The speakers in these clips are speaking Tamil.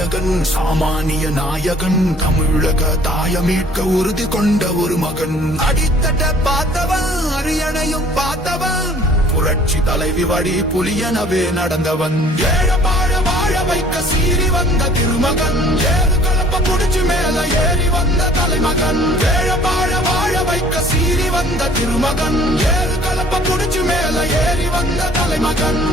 நாயகன் சாமானிய நாயகன் தமிழக தாய மீட்க உறுதி கொண்ட ஒரு மகன் அடித்தட்ட பார்த்தவன் அரியணையும் பார்த்தவன் புரட்சி தலைவி வழி புலியனவே நடந்தவன் ஏழ வாழ வாழ வைக்க சீறி வந்த திருமகன் ஏறு கலப்ப புடிச்சு மேல ஏறி வந்த தலைமகன் ஏழ வாழ வாழ வைக்க சீறி வந்த திருமகன் ஏறு கலப்ப புடிச்சு மேல ஏறி வந்த தலைமகன்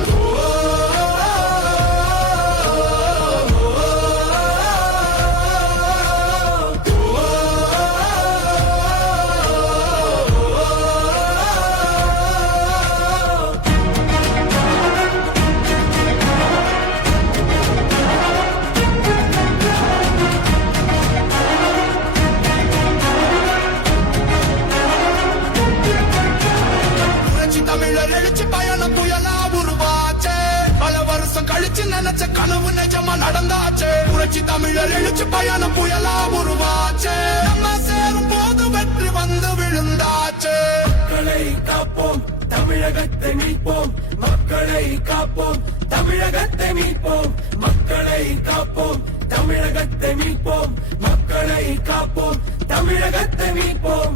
எழுச்சி பயணம் புயலா உருவாச்சே பல வருஷம் கழிச்சு நினைச்ச கனவு நிஜமா நடந்தாச்சே புரட்சி தமிழர் எழுச்சி பயணம் புயலா உருவாச்சே நம்ம சேரும் போது வெற்றி வந்து விழுந்தாச்சே மக்களை காப்போம் தமிழகத்தை மீட்போம் மக்களை காப்போம் தமிழகத்தை மீட்போம் மக்களை காப்போம் தமிழகத்தை மீட்போம் மக்களை காப்போம் தமிழகத்தை மீட்போம்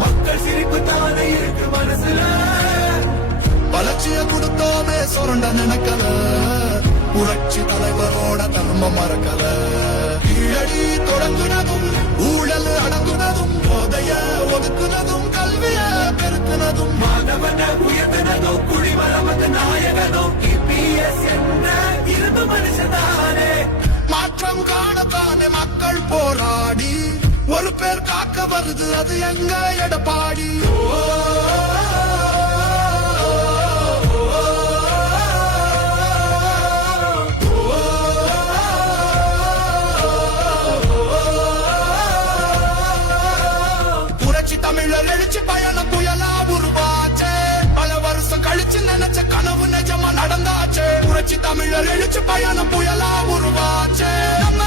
மக்கள் சிரிப்பு தானே இருக்கு மனசுல வளர்ச்சிய கொடுத்தோமே சுரண்ட நினைக்கல புரட்சி தலைவரோட தர்மம் மறக்கல கீழடி தொடங்குனதும் ஊழல் அடங்குனதும் போதைய ஒதுக்குனதும் கல்விய பெருக்குனதும் மாணவன உயர்த்தினதும் குடிமரமது நாயகனும் இபிஎஸ் என்ற இரும்பு மனுஷனானே மாற்றம் காணத்தானே மக்கள் போராடி ஒரு பேர் காக்க வருது அது எங்க எடப்பாடி புரட்சி தமிழர் எழுச்சி பயணம் புயலா உருவாச்சே பல வருஷம் கழிச்சு நினைச்ச கனவு நிஜமா நடந்தாச்சே புரட்சி தமிழர் எழுச்சி பயணம் புயலா உருவாச்சே நம்ம